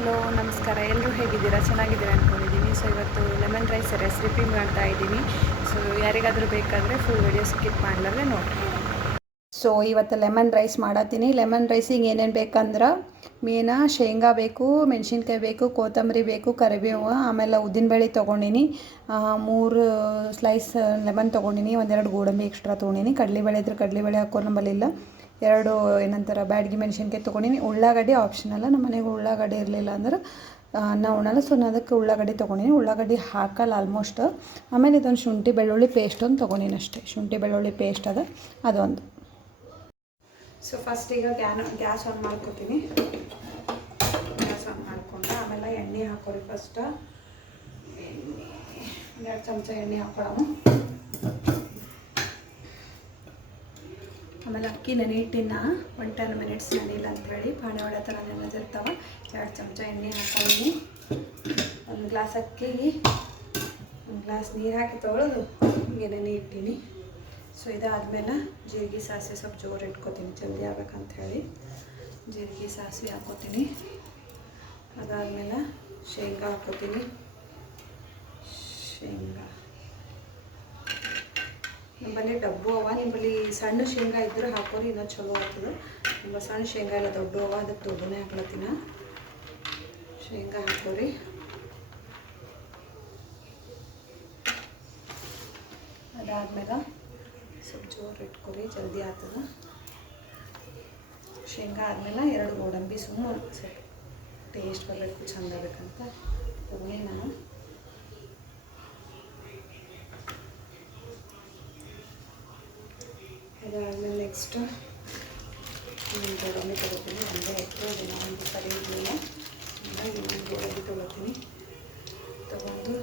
Hello ನಮಸ್ಕಾರ. ಎಲ್ಲರೂ ಹೇಗಿದ್ದೀರಾ? ಚೆನ್ನಾಗಿದ್ದೀರಾ ಅಂದ್ಕೊಂಡಿದ್ದೀನಿ. ಸೊ ಇವತ್ತು ಲೆಮನ್ ರೈಸ್ ರೆಸಿಪಿ ಮಾಡ್ತಾ ಇದ್ದೀನಿ. ಸೊ ಯಾರಿಗಾದರೂ ಬೇಕಾದರೆ ಫುಲ್ ವಿಡಿಯೋ ಸ್ಕಿಪ್ ಮಾಡಲಾರ್ದೆ ನೋಡಿ. ಸೊ ಇವತ್ತು ಲೆಮನ್ ರೈಸ್ ಮಾಡತ್ತೀನಿ. ಲೆಮನ್ ರೈಸಿಗೆ ಏನೇನು ಬೇಕಂದ್ರೆ ಮೇನ ಶೇಂಗಾ ಬೇಕು, ಮೆಣಸಿನ್ಕಾಯಿ ಬೇಕು, ಕೊತ್ತಂಬರಿ ಬೇಕು, ಕರಿಬೇವು, ಆಮೇಲೆ ಉದ್ದಿನಬೇಳೆ ತೊಗೊಂಡಿನಿ, 3 ಸ್ಲೈಸ್ ಲೆಮನ್ ತೊಗೊಂಡಿನಿ, ಒಂದೆರಡು ಗೋಡಂಬಿ ಎಕ್ಸ್ಟ್ರಾ ತೊಗೊಂಡಿನಿ. ಕಡಲೆಬೇಳೆ ಇದ್ರೆ ಕಡಲೆಬೇಳೆ ಹಾಕೋ ನಮ್ಮಲ್ಲಿಲ್ಲ. 2 ಏನಂತಾರೆ ಬ್ಯಾಡಗಿ ಮೆಣಸಿನ್ಕಾಯಿ ತೊಗೊಂಡಿನಿ. ಉಳ್ಳಾಗಡ್ಡಿ ಆಪ್ಷನಲ್ಲ, ನಮ್ಮ ಮನೆಗೆ ಉಳ್ಳಾಗಡ್ಡಿ ಇರಲಿಲ್ಲ ಅಂದ್ರೆ ನಾವು ಉಣ್ಣಲ್ಲ. ಸೊ ನಾನು ಅದಕ್ಕೆ ಉಳ್ಳಾಗಡ್ಡಿ ತೊಗೊಂಡಿನಿ. ಉಳ್ಳಾಗಡ್ಡಿ ಹಾಕಲ್ಲ ಆಲ್ಮೋಸ್ಟ್. ಆಮೇಲೆ ಇದೊಂದು ಶುಂಠಿ ಬೆಳ್ಳುಳ್ಳಿ ಪೇಸ್ಟ್ ಒಂದು ತೊಗೊಂಡಿನಿ ಅಷ್ಟೇ. ಶುಂಠಿ ಬೆಳ್ಳುಳ್ಳಿ ಪೇಸ್ಟ್ ಅದೊಂದು. ಸೊ ಫಸ್ಟ್ ಈಗ ಗ್ಯಾಸ್ ಆನ್ ಮಾಡ್ಕೊತೀನಿ. ಗ್ಯಾಸ್ ಆನ್ ಮಾಡ್ಕೊಂಡು ಆಮೇಲೆ ಎಣ್ಣೆ ಹಾಕೋರಿ. ಫಸ್ಟ್ ಎಣ್ಣೆ 2 ಚಮಚ ಎಣ್ಣೆ ಹಾಕೊಳ್ಳೋಣ. ಆಮೇಲೆ ಅಕ್ಕಿ ನೆನೆಯಿಟ್ಟಿನ 10 ಮಿನಿಟ್ಸ್ ನೆನೆಯಿಲ್ಲ ಅಂಥೇಳಿ ಪಾಣಿ ಒಡೆ ಥರ ನೆನೆದಿರ್ತಾವೆ. 2 ಚಮಚ ಎಣ್ಣೆ ಹಾಕೊಳ್ಳಿ. 1 ಗ್ಲಾಸ್ ಅಕ್ಕಿಗೆ 1 ಗ್ಲಾಸ್ ನೀರು ಹಾಕಿ ತೊಳೆದು ಹೀಗೆ ನೆನೆ ಇಟ್ಟೀನಿ. ಸೊ ಇದಾದಮೇಲೆ ಜೀರಿಗೆ ಸಾಸಿವೆ ಸ್ವಲ್ಪ ಜೋರು ಇಟ್ಕೊತೀನಿ ಜಲ್ದಿ ಆಗ್ಬೇಕಂಥೇಳಿ. ಜೀರಿಗೆ ಸಾಸಿವೆ ಹಾಕ್ಕೋತೀನಿ. ಅದಾದಮೇಲೆ ಶೇಂಗಾ ಹಾಕ್ಕೋತೀನಿ. ಶೇಂಗಾ ನಮ್ಮಲ್ಲಿ ಡಬ್ಬು ಅವ, ನಿಮ್ಮಲ್ಲಿ ಸಣ್ಣ ಶೇಂಗಾ ಇದ್ರೆ ಹಾಕೋರಿ, ಇನ್ನೂ ಚಲೋ ಆಗ್ತದೆ. ತುಂಬ ಸಣ್ಣ ಶೇಂಗಾ ಎಲ್ಲ ದೊಡ್ಡ ಅವ, ಅದಕ್ಕೆ ದೊಡ್ಡನೇ ಹಾಕ್ಲತ್ತೀನ. ಶೇಂಗಾ ಹಾಕೋರಿ. ಅದಾದ್ಮೇಲೆ ಸ್ವಲ್ಪ ಜೋರು ಇಟ್ಕೊರಿ, ಜಲ್ದಿ ಆಗ್ತದೆ. ಶೇಂಗಾ ಆದಮೇಲೆ 2 ಗೋಡಂಬಿ ಸುಮ್ಮನೆ ಸ್ವಲ್ಪ ಟೇಸ್ಟ್ ಬರಬೇಕು, ಚಂದ ಆಗಬೇಕಂತ ತೊಗೊಂಡು ನಾನು. ಅದಾದಮೇಲೆ ನೆಕ್ಸ್ಟ್ ಗೋಡಂಬಿ ತೊಗೋತೀನಿ. ಒಂದೇ ಇಟ್ಟು ಅದನ್ನು ಒಂದು ಸರಿ ಇರಲಿಲ್ಲ, ಇನ್ನೊಂದು ಗೋಡಂಬಿ ತೊಗೋತೀನಿ. ತೊಗೊಂಡು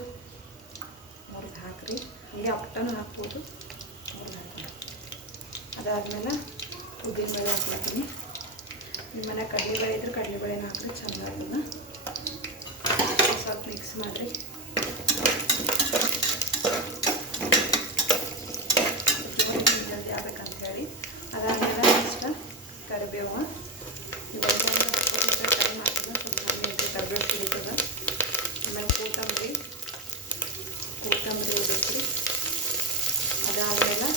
ಮುರಿದು ಹಾಕಿರಿ. ಹಾಗೆ ಅಪ್ಪಟನೂ ಹಾಕ್ಬೋದು, ಮುರಿದು ಹಾಕಿ. ಅದಾದಮೇಲೆ ಉದ್ದಿನಬೇಳೆ ಹಾಕ್ಲತ್ತೀನಿ. ನಿಮ್ಮ ಮನೆ ಕಡಲೆಬೇಳೆ ಇದ್ರೆ ಕಡಲೆಬೇಳೆನ ಹಾಕಿರಿ, ಚಂದ ಅದನ್ನು ಸ್ವಲ್ಪ ಮಿಕ್ಸ್ ಮಾಡಿರಿ. ಜಲ್ದಿ ಆಗ್ಬೇಕಂತೇಳಿ. ಅದಾದಮೇಲೆ ನೆಕ್ಸ್ಟ್ ಕರಿಬೇವು. ಇವೆಲ್ಲ ಟೈಮ್ ಹಾಕಿದ್ರೆ ಸ್ವಲ್ಪ ಕಮ್ಮಿ ಇದ್ರೆ ಕರಿಬೇವು ಸಿಗ್ತದೆ. ಆಮೇಲೆ ಕೊತ್ತಂಬರಿ ಇಡಬೇಕು ರೀ. ಅದಾದಮೇಲೆ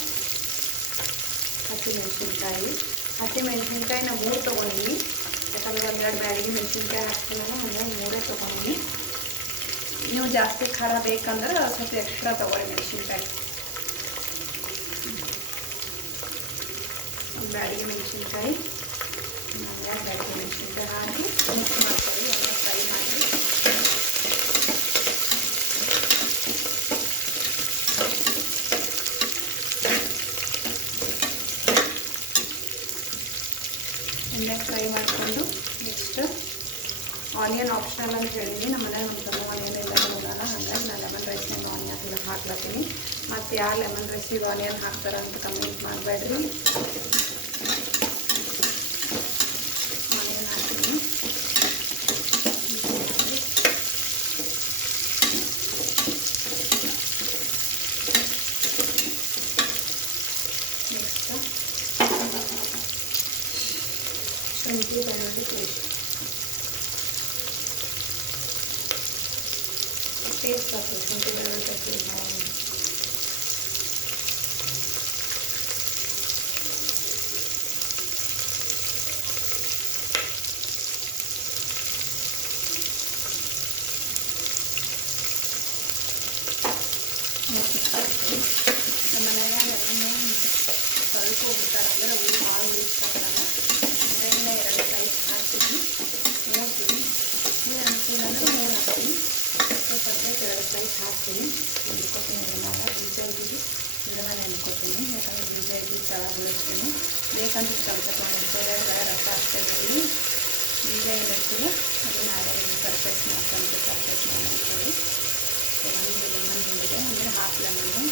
ಹಸಿಮೆಣ್ಸಿನ್ಕಾಯಿ ನಾವು 3 ತೊಗೊಂಡಿನಿ. ಯಾಕಂದರೆ 2 ಬ್ಯಾಡಗಿ ಮೆಣಸಿನ್ಕಾಯಿ ಹಾಕ್ತೀನಲ್ಲ, ಹಂಗಾಗಿ 3 ತೊಗೊಂಡಿನಿ. ನೀವು ಜಾಸ್ತಿ ಖಾರ ಬೇಕಂದ್ರೆ ಸ್ವಲ್ಪ ಎಕ್ಸ್ಟ್ರಾ ತೊಗೊಳ್ಳಿ ಮೆಣಸಿನ್ಕಾಯಿ. ಬ್ಯಾಡಗಿ ಮೆಣಸಿನ್ಕಾಯಿ ಹಾಕಿ ಮಿಕ್ಸ್ ಮಾಡ್ಕೊಳ್ಳಿ. ಎಲ್ಲ ಫ್ರೈ ಮಾಡಿ. ಎಣ್ಣೆ ಫ್ರೈ ಮಾಡಿಕೊಂಡು ನೆಕ್ಸ್ಟ್ ಆನಿಯನ್ ಆಪ್ಷನಲ್ ಅಂತ ಹೇಳಿದ್ವಿ. ನಮ್ಮ ಮನೇಲಿ ನಮ್ಗೆ ಆನಿಯನ್ ಎಲ್ಲ ನೋಡೋಣ, ಹಾಗಾಗಿ ನಾನು ಲೆಮನ್ ರೈಸ್ನಾಗ ಆನಿಯನ್ ಎಲ್ಲ ಹಾಕ್ಲತ್ತೀನಿ. ಮತ್ತು ಯಾರು ಲೆಮನ್ ರೈಸಿಗೆ ಆನಿಯನ್ ಹಾಕ್ತಾರೆ ಅಂತ ಕಮೆಂಟ್ ಮಾಡಬೇಡ್ರಿ. ಆನಿಯನ್ ಹಾಕ್ತೀನಿ. ನೆಕ್ಸ್ಟ್ ಶುಂಠಿ ಬೆಳ್ಳುಳ್ಳಿ ಪೇಸ್ಟ್ ಆಗ್ತದೆ. ಶುಂಠಿ ಬೆಳ್ಳುಳ್ಳಿ ಪೇಸ್ಟ್ ನಮ್ಮ ಮನೆಯಾಗ ಎಲ್ಲನೂ ಸ್ವಲ್ಪ ಹೋಗ್ತಾರೆ, ಅಂದರೆ ಅವ್ರು ಭಾಳ ಇಷ್ಟಪಡಲ್ಲ. ಮನೆಯಲ್ಲೇ 2 ಸ್ಲೈಸ್ ಹಾಕ್ತೀನಿ, ನೋಡ್ತೀನಿ. ನೀರು ಅನಿಸಿಲ್ಲ ಅಂದರೆ 3 ಹಾಕ್ತೀನಿ. ಸದ್ಯಕ್ಕೆ 2 ಸ್ಲೈಸ್ ಹಾಕ್ತೀನಿ. ನೆನ್ಕೋತೀನಿ. ಇದನ್ನೆಲ್ಲ ಬೀಜ ಇದ್ದೀವಿ, ಇದನ್ನು ನೆನ್ಕೋತೀನಿ. ಯಾಕಂದರೆ ಬೀಜ ಇದ್ದೀವಿ ಚೆನ್ನಾಗಿ ಬೆಳೆಸ್ತೀನಿ. ಬೇಕಂತ ಸ್ವಲ್ಪ ತೊಗೊಂಡು ರಸ ಅಷ್ಟೇ ಬೆಳಿ ಬೀಜ ಏನಿರ್ತೀವಿ ಅದನ್ನು ಆಮೇಲೆ ಸರ್ಫೇಸ್ ಮಾಡ್ಕೊಂತೀವಿ. ಒಂದು ಲೆಮನ್ ಹಿಂಡಿದೆ, ಅಂದರೆ ಹಾಫ್ ಲೆಮನ್ನು.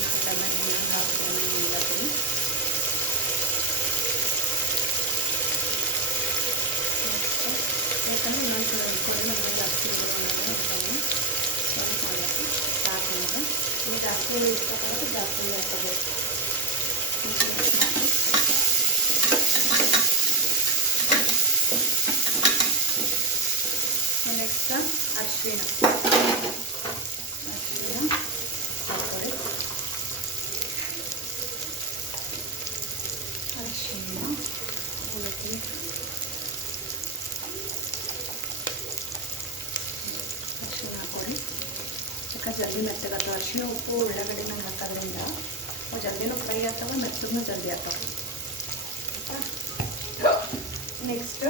ನಾನು ಲೆಮನ್ ಹಾಫ್ ಲೆಮನ್ ಹಿಂಡ್ತೀನಿ. ಯಾಕಂದರೆ ಇನ್ನೊಂದು ಇಟ್ಕೊಂಡು ನಮಗೆ ಜಾಸ್ತಿ ಅದನ್ನು ಸ್ವಲ್ಪ ಮಾಡಬೇಕು. ಸಾಕು ಅಂದರೆ ನೀವು ಜಾಸ್ತಿ ಇಷ್ಟಪಡೋದು ಜಾಸ್ತಿ ಹಾಕೋಬೇಕು. ಅರಿಶಿಣ ಹಾಕೊಳ್ಳಿ. ಅರಿಶಿಣ ಉಳ್ಳಾಗಡ್ಡಿ ಅರಿಶಿಣ ಹಾಕೊಳ್ಳಿ. ಯಾಕೆ ಜಲ್ದಿ ಮೆತ್ತಗಾಗ್ತವೆ. ಅರಿಶಿಣ ಉಪ್ಪು ಉಳ್ಳಾಗಡ್ಡಿನ ಹಾಕೋದ್ರಿಂದ ಅವು ಜಲ್ದಿನೂ ಫ್ರೈ ಆಗ್ತವೆ, ಮೆತ್ತಗೂ ಜಲ್ದಿ ಆಗ್ತವೆ. ನೆಕ್ಸ್ಟ್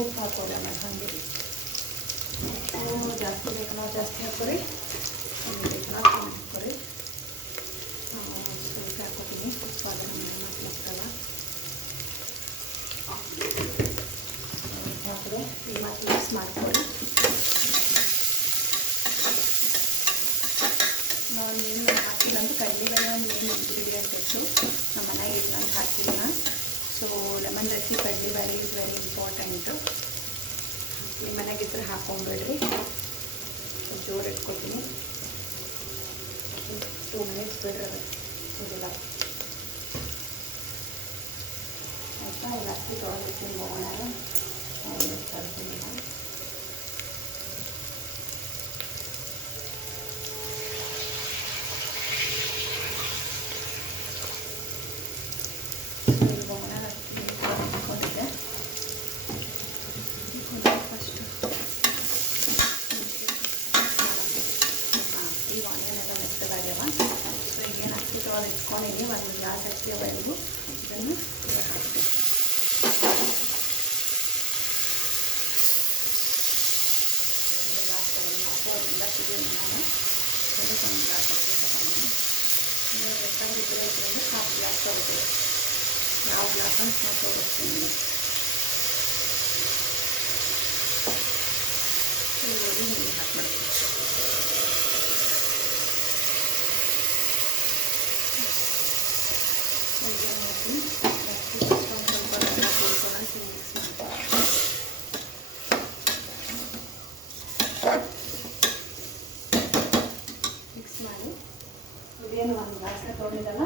ಉಪ್ಪು ಹಾಕೋರಿ. ಆಮೇಲೆ ಹಾಗೆ ಜಾಸ್ತಿ ಬೇಕಲ್ಲ ಜಾಸ್ತಿ ಹಾಕೋರಿ, ಕಮ್ಮಿ ಬೇಕಲ್ಲ ಕಮ್ಮಿ ಹಾಕೋರಿ. ಸ್ವಲ್ಪ ಹಾಕೋತೀನಿ ಉಪ್ಪು, ಅದನ್ನು ಮಕ್ಕಳ ಹಾಕಿದ್ರೆ ಈ ಮತ್ತು ಮಿಕ್ಸ್ ಮಾಡ್ಕೊಳ್ಳಿ. ನಾವು ಏನು ಹಾಕಿಲ್ಲ ಅಂದರೆ ಕಡಲೆಬೇಳೆ ಒಂದು ಮೇನ್ ಇಂಗ್ರೀಡಿಯೆಂಟ್ ಇತ್ತು, ನಮ್ಮ ಮನೆಗೆ ಇಲ್ಲ ಅಂತ ಹಾಕಿಲ್ಲ. ಸೊ ಲೆಮನ್ ರೈಸ್ ಕಡಲೆಬೇಳೆ ಇಸ್ ವೆರಿ ಇಂಪಾರ್ಟೆಂಟು. ನಿಮ್ಮ ಮನೆಗಿದ್ರೆ ಹಾಕೊಂಡ್ಬಿಡ್ರಿ. ಜೋರು ಇಟ್ಕೊತೀನಿ. 2 ಮಿನಿಟ್ಸ್ ಬಿಡ್ರಿ ಅದು ಇದಿಲ್ಲ ಆಯಿತಾ. ಜಾಸ್ತಿ ತೊಳೆದಿರ್ತೀನಿ ಹೋಗೋಣ ತರ್ತೀನಿ. ಇಟ್ಕೊಂಡಿನಿ ಒಂದು ಗ್ಲಾಸ್ ಅಕ್ಕಿವರೆಗೂ ಇದನ್ನು ಹಾಕ್ತೀನಿ. ಗ್ಲಾಸ್ ತಗೊಂಡು ಕುದಿಯೋದು ನಾನು ಒಂದು ಗ್ಲಾಸ್ ಅಕ್ಕಿ ತಗೊಂಡು ಬೇಕಾಗಿದ್ದರೆ ಇದರಲ್ಲಿ 1/2 ಗ್ಲಾಸ್ ತಗೋತೀವಿ. ಯಾವ ಗ್ಲಾಸ್ ಅಂತ ನಾನು ತೋರಿಸ್ತೀನಿ. ಹೋಗಿ ಹಿಂಗೆ ಹಾಕ್ಬಿಡ್ತೀನಿ. ಮಿಕ್ಸ್ ಮಾಡಿ ಇದೇನು ಒಂದು ಗ್ಲಾಸ್ ತೊಗೊಂಡಿದ್ದಲ್ಲ.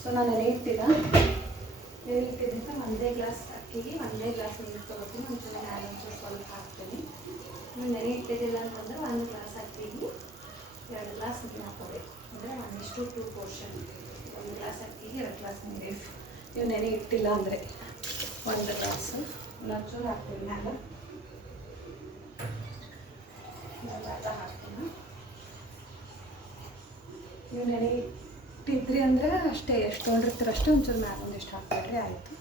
ಸೊ ನಾನು ನೆನೆ ಇಟ್ಟಿದ್ದಂತ ಒಂದೇ ಗ್ಲಾಸ್ ಅಕ್ಕಿಗೆ ಒಂದೇ ಗ್ಲಾಸ್ ನೀರು ತೊಗೋತೀನಿ. ಒಂಚೂರು ಒಂಚೂರು ಸ್ವಲ್ಪ ಹಾಕ್ತೀನಿ. ನೆನೆ ಇಟ್ಟಿದ್ದಿಲ್ಲ ಅಂತಂದ್ರೆ 1 ಗ್ಲಾಸ್ ಅಕ್ಕಿಗೆ 2 ಗ್ಲಾಸ್ ನೀರು ಹಾಕೋಬೇಕು. ಅಂದರೆ 1:2 ಪೋರ್ಷನ್. 1 ಗ್ಲಾಸ್ ಅಕ್ಕಿಗೆ 2 ಗ್ಲಾಸ್ ನೀರು. ನೀವು ನೆನೆ ಇಟ್ಟಿಲ್ಲ ಅಂದರೆ 1 ಗ್ಲಾಸ್ ಒಂಚೂರು ಹಾಕ್ತೀನಿ. ಮ್ಯಾಲ ಹಾಕ್ತೀನಿ. ನೀವು ನೆನೆ ಇಟ್ಟಿದ್ರಿ ಅಂದರೆ ಅಷ್ಟೇ, ಎಷ್ಟು ತೊಗೊಂಡಿರ್ತೀರ ಅಷ್ಟೇ. ಒಂಚೂರು ಮ್ಯಾಲ ಒಂದಿಷ್ಟು ಹಾಕ್ಬಿಟ್ರೆ ಆಯಿತು.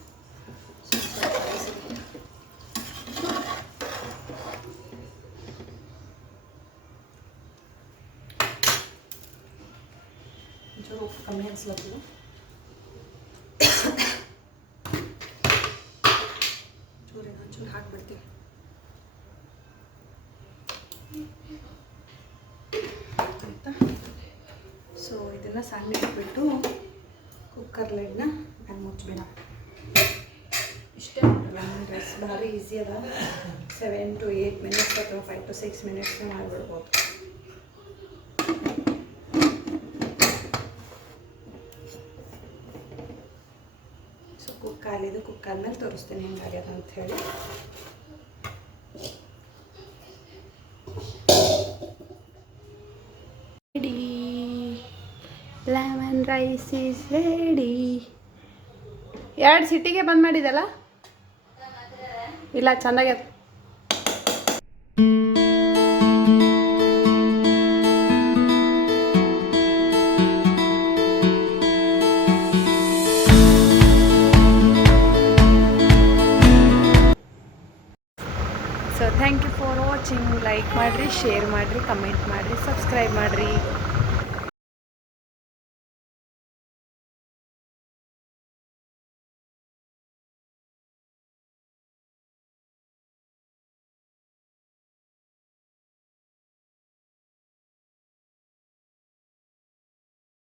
ಒಂಚೂರು ಉಪ್ಪು ಕಮ್ಮಿ ಅನಿಸ್ಲತ್ತಿಲ್ಲ. ಒಂಚೂರು ಹಾಕ್ಬಿಡ್ತೀವಿ. ಆಯಿತಾ. ಸೊ ಇದನ್ನು ಸಣ್ಣ ಇಟ್ಬಿಟ್ಟು ಕುಕ್ಕರ್ ಲಿಡ್ನ ನಾನು ಮುಚ್ಚಿಬಿಡ. ಇಷ್ಟೇ ನೋಡ್ರಿ ಲೆಮನ್ ರೈಸ್. ಭಾರಿ ಈಸಿ ಅದ. 7 to 8 ಮಿನಿಟ್ಸ್ ಅಥವಾ 5 to 6 ಮಿನಿಟ್ಸ್ನ ಮಾಡಿಬಿಡ್ಬೋದು. ಸೊ ಕುಕ್ ಆಗಿದೆ. ಕುಕ್ ಆದ್ಮೇಲೆ ತೋರಿಸ್ತೀನಿ ಹೆಂಗಾಗ್ಯದ ಅಂತ ಹೇಳಿ. Ready, lemon rice is ready. 2 ಸಿಟಿಗೆ ಬಂದ್ ಮಾಡಿದಲ್ಲ? ಇಲ್ಲ, ಚೆನ್ನಾಗ್ಯದ. So thank you for watching. Like ಮಾಡಿರಿ, ಶೇರ್ ಮಾಡಿರಿ, ಕಮೆಂಟ್ ಮಾಡಿರಿ, ಸಬ್ಸ್ಕ್ರೈಬ್ ಮಾಡಿರಿ.